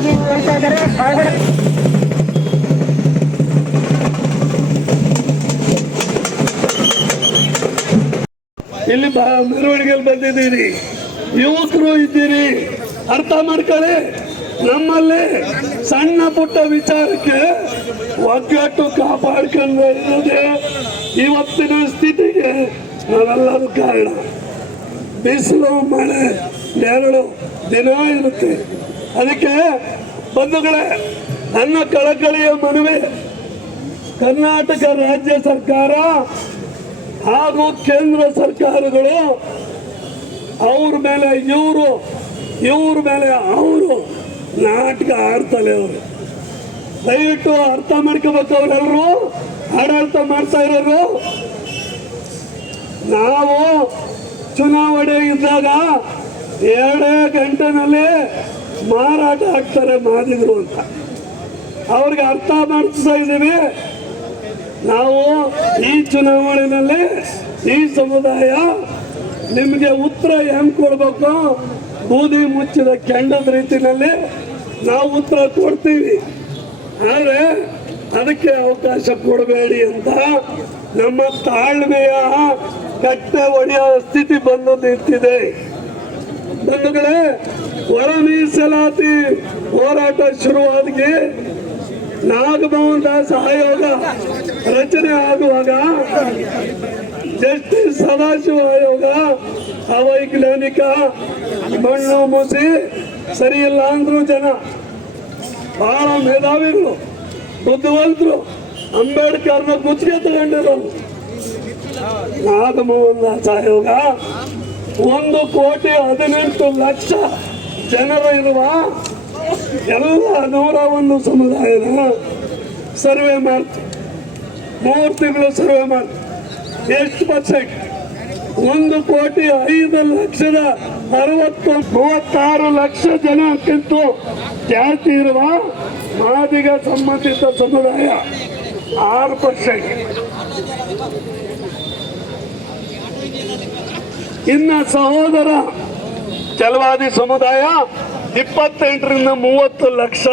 ಆಗಿ ಹೇಳ್ತಾ ಇದ್ದಾರೆ. ಇಲ್ಲಿ ಮೆರವಣಿಗೆಯಲ್ಲಿ ಬಂದಿದ್ದೀರಿ, ಯುವಕರು ಇದ್ದೀರಿ, ಅರ್ಥ ಮಾಡ್ಕೊಳ್ಳಿ. ನಮ್ಮಲ್ಲಿ ಸಣ್ಣ ಪುಟ್ಟ ವಿಚಾರಕ್ಕೆ ಒಗ್ಗಟ್ಟು ಕಾಪಾಡ್ಕೊಂಡು ಇರೋದೇ ಇವತ್ತಿನ ಸ್ಥಿತಿಗೆ ನಾವೆಲ್ಲರೂ ಕಾರಣ. ಬಿಸಿಲು ಮಳೆ ನೆರಳು ದಿನ ಇರುತ್ತೆ. ಅದಕ್ಕೆ ಬಂಧುಗಳೇ, ನನ್ನ ಕಳಕಳಿಯ ಮನವಿ, ಕರ್ನಾಟಕ ರಾಜ್ಯ ಸರ್ಕಾರ ಹಾಗೂ ಕೇಂದ್ರ ಸರ್ಕಾರಗಳು ಅವ್ರ ಮೇಲೆ ಇವ್ರ ಮೇಲೆ ಅವರು ನಾಟಕ ಆಡ್ತಲೆ. ಅವರು ದಯವಿಟ್ಟು ಅರ್ಥ ಮಾಡ್ಕೋಬೇಕು. ಅವರೆಲ್ಲರೂ ಆಡಳಿತ ಮಾಡ್ತಾ ಇರೋರು. ನಾವು ಚುನಾವಣೆ ಇದ್ದಾಗ 2 ಗಂಟೆನಲ್ಲಿ ಮಾರಾಟ ಆಗ್ತಾರೆ ಮಾದಿಗರು ಅಂತ ಅವ್ರಿಗೆ ಅರ್ಥ ಮಾಡಿಸ್ತಾ ಇದ್ದೀವಿ. ನಾವು ಈ ಚುನಾವಣೆಯಲ್ಲಿ ಈ ಸಮುದಾಯ ನಿಮಗೆ ಉತ್ತರ ಹೆಂಗ್ ಕೊಡ್ಬೇಕು, ಬೂದಿ ಮುಚ್ಚಿದ ಕೆಂಡದ ರೀತಿಯಲ್ಲಿ ನಾವು ಉತ್ತರ ಕೊಡ್ತೀವಿ. ಆದರೆ ಅದಕ್ಕೆ ಅವಕಾಶ ಕೊಡಬೇಡಿ ಅಂತ ನಮ್ಮ ತಾಳ್ಮೆಯ ಕಟ್ಟೆ ಒಡೆಯ ಸ್ಥಿತಿ ಬಂದು ನಿಂತಿದೆ. ಬಂಧುಗಳೇ, ಹೊರ ಮೀಸಲಾತಿ ಹೋರಾಟ ಶುರುವಾದ ನಾಗಮೋಹನ್ ದಾಸ್ ಆಯೋಗ ರಚನೆ ಆಗುವಾಗ ಜಸ್ಟಿಸ್ ಸದಾಶಿವ ಆಯೋಗ ಅವೈಜ್ಞಾನಿಕ, ಮಣ್ಣು ಮುಸಿ ಸರಿ ಇಲ್ಲ ಅಂದ್ರು ಜನ ಬಹಳ ಮೇಧಾವಿಗಳು, ಬುದ್ಧಿವಂತರು, ಅಂಬೇಡ್ಕರ್ನ ಗುತ್ತಿಗೆ ತಗೊಂಡಿರೋರು. ನಾಗಮೋಹನ್ ದಾಸ್ ಆಯೋಗ 1,18,00,000 ಜನರು ಇರುವ ಎಲ್ಲ 101 ಸಮುದಾಯನ ಸರ್ವೆ ಮಾಡ್ತು. 3 ತಿಂಗಳು ಸರ್ವೆ ಮಾಡ್ತು. ಎಷ್ಟು ಪರ್ಸೆಂಟ್? 1,05,36,00,000 ಜನಕ್ಕಿಂತ ಜಾಸ್ತಿ ಇರುವ ಮಾದಿಗ ಸಂಬಂಧಿತ ಸಮುದಾಯ 6%. ಇನ್ನು ಸಹೋದರ ಛಲವಾದಿ ಸಮುದಾಯ 28 ರಿಂದ 30 ಲಕ್ಷ.